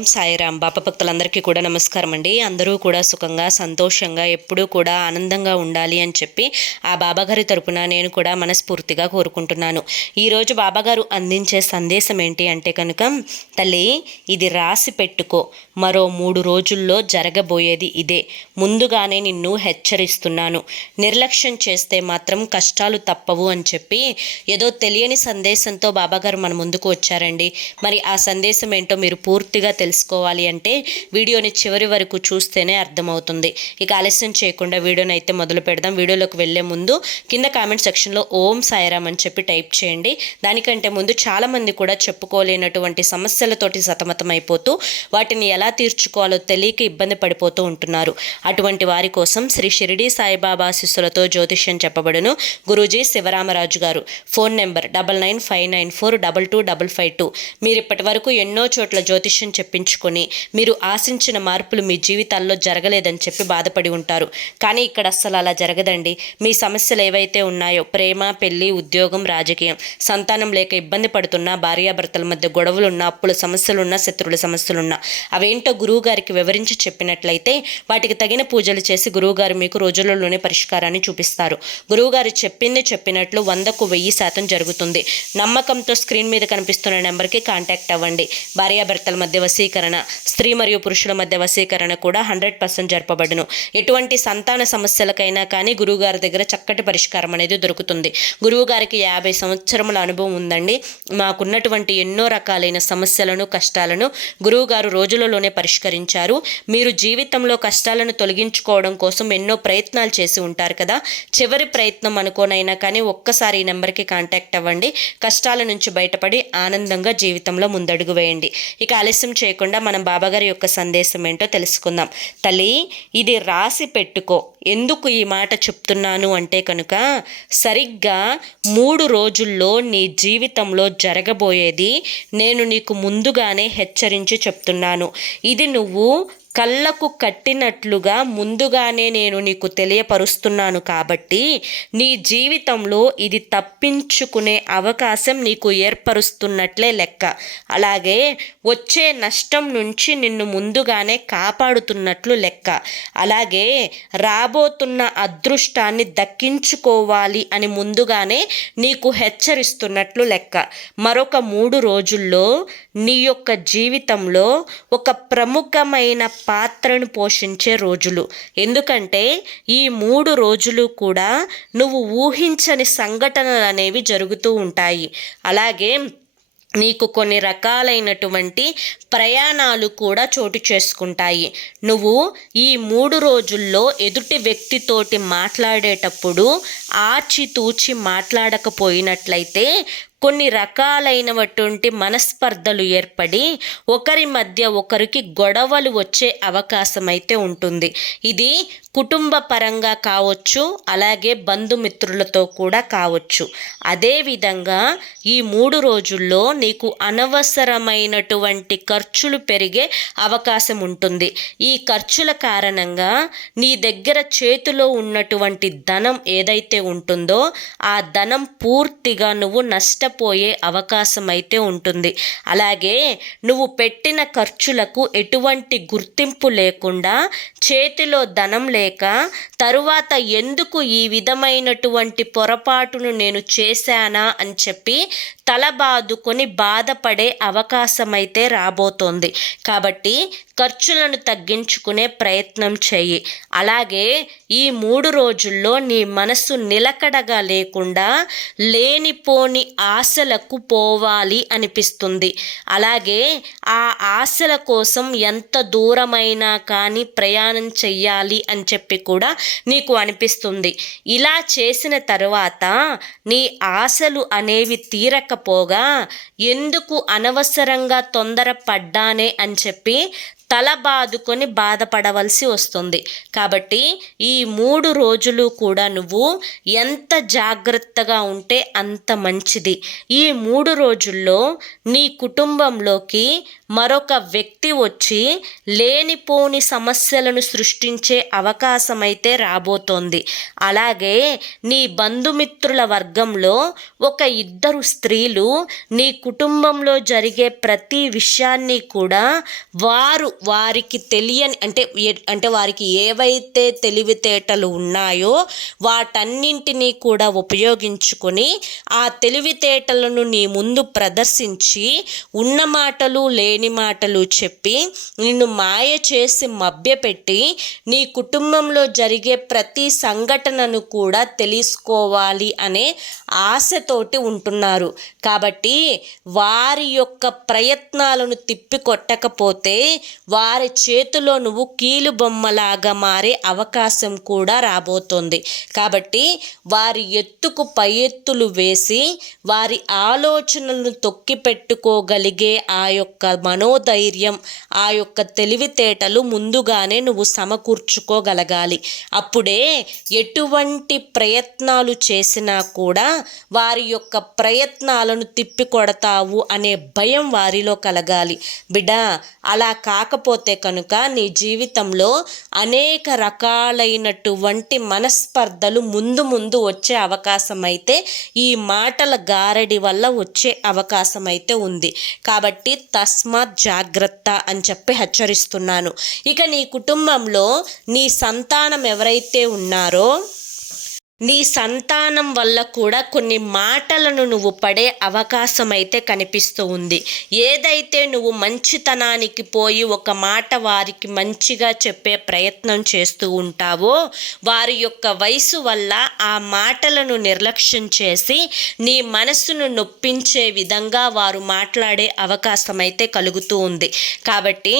ఓం సాయిరామ్. బాబా భక్తులందరికీ కూడా నమస్కారం అండి. అందరూ కూడా సుఖంగా సంతోషంగా ఎప్పుడూ కూడా ఆనందంగా ఉండాలి అని చెప్పి ఆ బాబాగారి తరపున నేను కూడా మనస్ఫూర్తిగా కోరుకుంటున్నాను. ఈరోజు బాబాగారు అందించే సందేశం ఏంటి అంటే కనుక, తల్లి ఇది రాసి పెట్టుకో, మరో 3 రోజుల్లో జరగబోయేది ఇదే, ముందుగానే నిన్ను హెచ్చరిస్తున్నాను, నిర్లక్ష్యం చేస్తే మాత్రం కష్టాలు తప్పవు అని చెప్పి ఏదో తెలియని సందేశంతో బాబాగారు మన ముందుకు వచ్చారండి. మరి ఆ సందేశం ఏంటో మీరు పూర్తిగా తెలుసుకోవాలి అంటే వీడియోని చివరి వరకు చూస్తేనే అర్థమవుతుంది. ఇక ఆలస్యం చేయకుండా వీడియోని అయితే మొదలు పెడదాం. వీడియోలోకి వెళ్ళే ముందు కింద కామెంట్ సెక్షన్లో ఓం సాయిరామ్ అని చెప్పి టైప్ చేయండి. దానికంటే ముందు చాలామంది కూడా చెప్పుకోలేనటువంటి సమస్యలతోటి సతమతం అయిపోతూ వాటిని ఎలా తీర్చుకోవాలో తెలియక ఇబ్బంది పడిపోతూ ఉంటున్నారు. అటువంటి వారి కోసం శ్రీ షిరిడి సాయిబాబా ఆశీస్సులతో జ్యోతిష్యం చెప్పబడును. గురూజీ శివరామరాజు గారు. Phone number 995994225552. మీరు ఇప్పటి వరకు ఎన్నో చోట్ల జ్యోతిష్యం చెప్పించుకొని మీరు ఆశించిన మార్పులు మీ జీవితాల్లో జరగలేదని చెప్పి బాధపడి ఉంటారు. కానీ ఇక్కడ అస్సలు అలా జరగదండి. మీ సమస్యలు ఏవైతే ఉన్నాయో, ప్రేమ, పెళ్లి, ఉద్యోగం, రాజకీయం, సంతానం లేక ఇబ్బంది పడుతున్నా, భార్యాభర్తల మధ్య గొడవలున్నా, అప్పుల సమస్యలున్నా, శత్రువుల సమస్యలున్నా, అవేంటో గురువు గారికి వివరించి చెప్పినట్లయితే వాటికి తగిన పూజలు చేసి గురువుగారు మీకు రోజులలోనే పరిష్కారాన్ని చూపిస్తారు. గురువుగారు చెప్పినట్లు 100కు 1000% జరుగుతుంది. నమ్మకంతో స్క్రీన్ మీద కనిపిస్తున్న నెంబర్కి కాంటాక్ట్ అవ్వండి. భార్యాభర్తల మధ్య వశీకరణ, స్త్రీ మరియు పురుషుల మధ్య వశీకరణ కూడా 100% జరపబడును. ఎటువంటి సంతాన సమస్యలకైనా కానీ గురువుగారి దగ్గర చక్కటి పరిష్కారం అనేది దొరుకుతుంది. గురువుగారికి 50 సంవత్సరముల అనుభవం ఉందండి. మాకున్నటువంటి ఎన్నో రకాలైన సమస్యలను, కష్టాలను గురువుగారు రోజులలోనే పరిష్కరించారు. మీరు జీవితంలో కష్టాలను తొలగించుకోవడం కోసం ఎన్నో ప్రయత్నాలు చేసి ఉంటారు కదా. చివరి ప్రయత్నం అనుకోనైనా కానీ ఒక్కసారి ఈ నెంబర్కి కాంటాక్ట్ అవ్వండి. కష్టాల నుంచి బయటపడి ఆనందంగా జీవితంలో ముందడుగు వేయండి. ఇక ఆలస్యం చేయకుండా మనం బాబాగారి యొక్క సందేశం ఏంటో తెలుసుకుందాం. తల్లి ఇది రాసి పెట్టుకో. ఎందుకు ఈ మాట చెప్తున్నాను అంటే కనుక, సరిగ్గా 3 రోజుల్లో నీ జీవితంలో జరగబోయేది నేను నీకు ముందుగానే హెచ్చరించి చెప్తున్నాను. ఇది నువ్వు కళ్ళకు కట్టినట్లుగా ముందుగానే నేను నీకు తెలియపరుస్తున్నాను. కాబట్టి నీ జీవితంలో ఇది తప్పించుకునే అవకాశం నీకు ఏర్పరుస్తున్నట్లే లెక్క. అలాగే వచ్చే నష్టం నుంచి నిన్ను ముందుగానే కాపాడుతున్నట్లు లెక్క. అలాగే రాబోతున్న అదృష్టాన్ని దక్కించుకోవాలి అని ముందుగానే నీకు హెచ్చరిస్తున్నట్లు లెక్క. మరొక 3 రోజుల్లో నీ యొక్క జీవితంలో ఒక ప్రముఖమైన పాత్రను పోషించే రోజులు. ఎందుకంటే ఈ 3 రోజులు కూడా నువ్వు ఊహించని సంఘటనలు అనేవి జరుగుతూ ఉంటాయి. అలాగే నీకు కొన్ని రకాలైనటువంటి ప్రయాణాలు కూడా చోటు చేసుకుంటాయి. నువ్వు ఈ 3 రోజుల్లో ఎదుటి వ్యక్తితోటి మాట్లాడేటప్పుడు ఆచితూచి మాట్లాడకపోయినట్లయితే కొన్ని రకాలైనటువంటి మనస్పర్ధలు ఏర్పడి ఒకరి మధ్య ఒకరికి గొడవలు వచ్చే అవకాశం అయితే ఉంటుంది. ఇది కుటుంబ పరంగా కావచ్చు, అలాగే బంధుమిత్రులతో కూడా కావచ్చు. అదేవిధంగా ఈ 3 రోజుల్లో నీకు అనవసరమైనటువంటి ఖర్చులు పెరిగే అవకాశం ఉంటుంది. ఈ ఖర్చుల కారణంగా నీ దగ్గర చేతిలో ఉన్నటువంటి ధనం ఏదైతే ఉంటుందో ఆ ధనం పూర్తిగా నువ్వు నష్టపోయే అవకాశం అయితే ఉంటుంది. అలాగే నువ్వు పెట్టిన ఖర్చులకు ఎటువంటి గుర్తింపు లేకుండా, చేతిలో ధనం లేక తరువాత ఎందుకు ఈ విధమైనటువంటి పొరపాటును నేను చేశానా అని చెప్పి తలబాదుకొని బాధపడే అవకాశం అయితే రాబోతోంది. కాబట్టి ఖర్చులను తగ్గించుకునే ప్రయత్నం చెయ్యి. అలాగే ఈ 3 రోజుల్లో నీ మనసు నిలకడగా లేకుండా లేనిపోని ఆశలకు పోవాలి అనిపిస్తుంది. అలాగే ఆ ఆశల కోసం ఎంత దూరమైనా కానీ ప్రయాణం చెయ్యాలి అని చెప్పి కూడా నీకు అనిపిస్తుంది. ఇలా చేసిన తర్వాత నీ ఆశలు అనేవి తీరకపోగా ఎందుకు అనవసరంగా తొందరపడ్డానే అని చెప్పి తలబాదుకొని బాధపడవలసి వస్తుంది. కాబట్టి ఈ 3 రోజులు కూడా నువ్వు ఎంత జాగ్రత్తగా ఉంటే అంత మంచిది. ఈ 3 రోజుల్లో నీ కుటుంబంలోకి మరొక వ్యక్తి వచ్చి లేనిపోని సమస్యలను సృష్టించే అవకాశం అయితే రాబోతోంది. అలాగే నీ బంధుమిత్రుల వర్గంలో ఒక ఇద్దరు స్త్రీలు నీ కుటుంబంలో జరిగే ప్రతి విషయాన్ని కూడా వారికి తెలియని అంటే వారికి ఏవైతే తెలివితేటలు ఉన్నాయో వాటన్నింటినీ కూడా ఉపయోగించుకొని ఆ తెలివితేటలను నీ ముందు ప్రదర్శించి ఉన్న మాటలు లేని మాటలు చెప్పి నిన్ను మాయ చేసి మభ్యపెట్టి నీ కుటుంబంలో జరిగే ప్రతి సంఘటనను కూడా తెలుసుకోవాలి అనే ఆశతోటి ఉంటున్నారు. కాబట్టి వారి యొక్క ప్రయత్నాలను తిప్పికొట్టకపోతే వారి చేతిలో నువ్వు కీలుబొమ్మలాగా మారే అవకాశం కూడా రాబోతోంది. కాబట్టి వారి ఎత్తుకు పై ఎత్తులు వేసి వారి ఆలోచనలను తొక్కిపెట్టుకోగలిగే ఆ యొక్క మనోధైర్యం, ఆ యొక్క తెలివితేటలు ముందుగానే నువ్వు సమకూర్చుకోగలగాలి. అప్పుడే ఎటువంటి ప్రయత్నాలు చేసినా కూడా వారి యొక్క ప్రయత్నాలను తిప్పికొడతావు అనే భయం వారిలో కలగాలి. బిడ్డ, అలా కాకపోతే కనుక నీ జీవితంలో అనేక రకాలైనటువంటి మనస్పర్ధలు ముందు వచ్చే అవకాశం అయితే ఈ మాటల గారడి వల్ల వచ్చే అవకాశం అయితే ఉంది. కాబట్టి తస్మాత్ జాగ్రత్త అని చెప్పి హెచ్చరిస్తున్నాను. ఇక నీ కుటుంబంలో నీ సంతానం ఎవరైతే ఉన్నారో నీ సంతానం వల్ల కూడా కొన్ని మాటలను నువ్వు పడే అవకాశం అయితే కనిపిస్తూ ఉంది. ఏదైతే నువ్వు మంచితనానికి పోయి ఒక మాట వారికి మంచిగా చెప్పే ప్రయత్నం చేస్తూ ఉంటావో వారి యొక్క వయసు వల్ల ఆ మాటలను నిర్లక్ష్యం చేసి నీ మనసును నొప్పించే విధంగా వారు మాట్లాడే అవకాశం అయితే కలుగుతూ ఉంది. కాబట్టి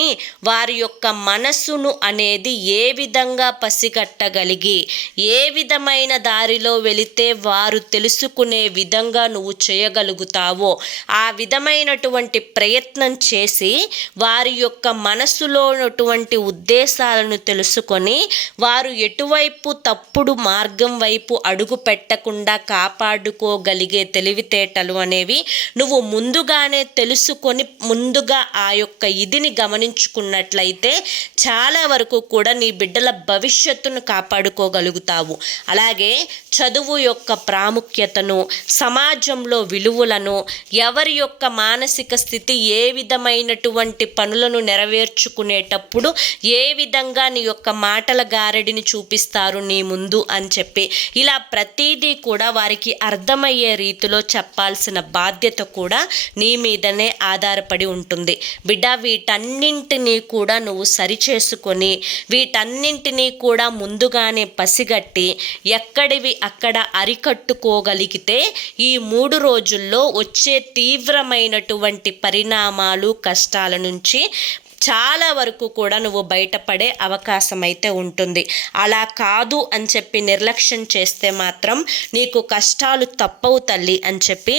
వారి యొక్క మనసును అనేది ఏ విధంగా పసిగట్టగలిగి ఏ విధమైన దారిలో వెళితే వారు తెలుసుకునే విధంగా నువ్వు చేయగలుగుతావో ఆ విధమైనటువంటి ప్రయత్నం చేసి వారి యొక్క మనసులో ఉన్నటువంటి ఉద్దేశాలను తెలుసుకొని వారు ఎటువైపు తప్పుడు మార్గం వైపు అడుగు పెట్టకుండా కాపాడుకోగలిగే తెలివితేటలు అనేవి నువ్వు ముందుగానే తెలుసుకొని ముందుగా ఆ యొక్క ఇదిని గమనించుకున్నట్లయితే చాలా వరకు కూడా నీ బిడ్డల భవిష్యత్తును కాపాడుకోగలుగుతావు. అలాగే చదువు యొక్క ప్రాముఖ్యతను, సమాజంలో విలువలను, ఎవరి యొక్క మానసిక స్థితి ఏ విధమైనటువంటి పనులను నెరవేర్చుకునేటప్పుడు ఏ విధంగా నీ యొక్క మాటల గారడిని చూపిస్తారు నీ ముందు అని చెప్పి ఇలా ప్రతిదీ కూడా వారికి అర్థమయ్యే రీతిలో చెప్పాల్సిన బాధ్యత కూడా నీ మీదనే ఆధారపడి ఉంటుంది. బిడ్డ, వీటన్నింటినీ కూడా నువ్వు సరిచేసుకొని వీటన్నింటినీ కూడా ముందుగానే పసిగట్టి ఎక్కడివి అక్కడ అరికట్టుకోగలిగితే ఈ 3 రోజుల్లో వచ్చే తీవ్రమైనటువంటి పరిణామాలు, కష్టాల నుంచి చాలా వరకు కూడా నువ్వు బయటపడే అవకాశం అయితే ఉంటుంది. అలా కాదు అని చెప్పి నిర్లక్ష్యం చేస్తే మాత్రం నీకు కష్టాలు తప్పవు తల్లి అని చెప్పి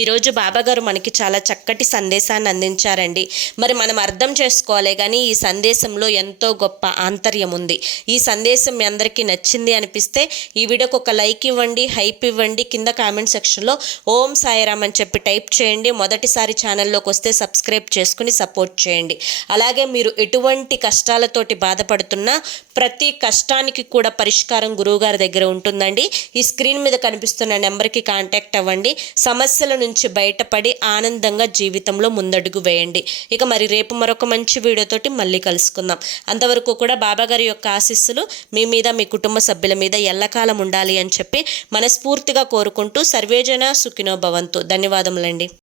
ఈరోజు బాబాగారు మనకి చాలా చక్కటి సందేశాన్ని అందించారండి. మరి మనం అర్థం చేసుకోవాలి, కానీ ఈ సందేశంలో ఎంతో గొప్ప ఆంతర్యం ఉంది. ఈ సందేశం మీ అందరికీ నచ్చింది అనిపిస్తే ఈ వీడియోకి ఒక లైక్ ఇవ్వండి, హైప్ ఇవ్వండి. కింద కామెంట్ సెక్షన్లో ఓం సాయిరామ్ అని చెప్పి టైప్ చేయండి. మొదటిసారి ఛానల్లోకి వస్తే సబ్స్క్రైబ్ చేసుకుని సపోర్ట్ చేయండి. అలాగే మీరు ఎటువంటి కష్టాలతోటి బాధపడుతున్నా ప్రతి కష్టానికి కూడా పరిష్కారం గురువుగారి దగ్గర ఉంటుందండి. ఈ స్క్రీన్ మీద కనిపిస్తున్న నెంబర్కి కాంటాక్ట్ అవ్వండి. సమస్యల నుంచి బయటపడి ఆనందంగా జీవితంలో ముందడుగు వేయండి. ఇక మరి రేపు మరొక మంచి వీడియోతోటి మళ్ళీ కలుసుకుందాం. అంతవరకు కూడా బాబాగారి యొక్క ఆశీస్సులు మీ మీద, మీ కుటుంబ సభ్యుల మీద ఎల్లకాలం ఉండాలి అని చెప్పి మనస్ఫూర్తిగా కోరుకుంటూ సర్వేజన సుఖినో భవంతు. ధన్యవాదములండి.